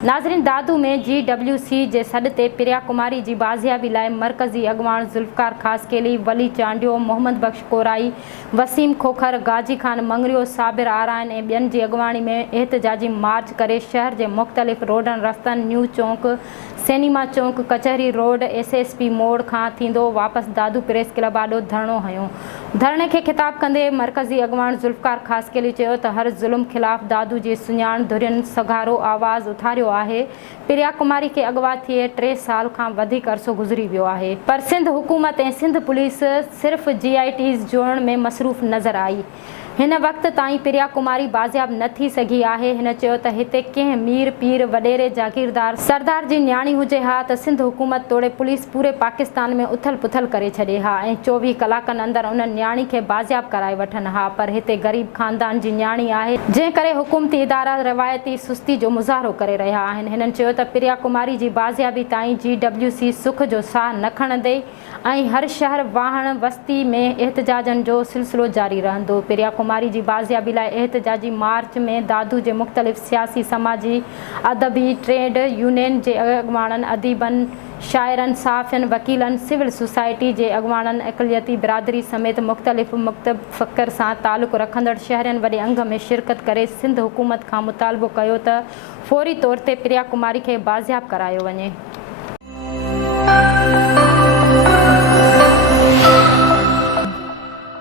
नाज़रीन, दादू में GWC जे सॾ ते प्रिया कुमारी जी बाज़ियाबी लाइ मरकज़ी अॻवान ज़ुल्फ़िकार ख़ासकेली, वली चांडियो, मोहम्मद बख़्श कोराई, वसीम खोखर, गाजी खान मंगरियो, साबिर आराइन ऐं ॿियनि जी अॻवाणी में एहतजाजी मार्च करे शहर जे मुख़्तलिफ़ रोडनि रस्तनि न्यू चौक, सिनेमा चौक, कचहरी रोड, SSP मोड़ खां थींदो वापसि दादू प्रेस क्लब आॾो धरणो हयो। धरणे खे ख़िताब कंदे मरकज़ी अॻवान ज़ुल्फ़िकार ख़ासकेली चयो त हर ज़ुल्म ख़िलाफ़ दादू जी सुञाण धुरियुनि सघारो आवाज़ उथारियो आहे। प्रिया कुमारी खे अगवा थिए 3 साल खां वधीक अरसो गुज़री वियो आहे, पर सिंध हुकूमत ऐं सिंध पुलिस सिर्फ़ GITs जोड़ण में मसरूफ़ नज़र आई। हिन वक़्त ताईं प्रिया कुमारी बाज़ियाब न थी सघी आहे। हिन चयो त हिते कंहिं मीर पीर वॾेरे जागीरदार सरदार जी न्याणी हुजे हा त सिंध हुकूमत तोड़े पुलिस पूरे पाकिस्तान में उथल पुथल करे छॾे हा ऐं 24 कलाकनि अंदरि उन न्याणी खे बाज़ियाब कराए वठनि हा, पर हिते ग़रीब ख़ानदान जी न्याणी आहे, जंहिं करे हुकूमती इदारा रवायती सुस्ती जो मुज़ाहरो करे रहिया आहिनि। हिननि चयो त प्रिया कुमारी जी बाज़ियाबी ताईं GWC सुख जो साह न खणंदे ऐं हर शहर वाहण बस्ती में एहतजाजनि जो सिलसिलो जारी रहंदो। प्रिया कुमारी जी बाज़ियाबी लाइ एहतजाजी मार्च में दादू जे मुख़्तलिफ़ सियासी, समाजी, अदबी, ट्रेड यूनियन जे अॻवाननि, अदीबनि, शाइरनि, सहाफ़ियुनि, वकीलनि, सिविल सोसाइटी जे अॻवाननि, अक़लियती बिरादरी समेत मुख़्तलिफ़ मुतफ़क़िर सां तालुक़ रखंदड़ शहरियुनि वॾे अंग में शिरकत करे सिंध हुकूमत खां मुतालबो कयो त फ़ौरी तौर ते प्रिया कुमारी खे बाज़ियाब करायो वञे।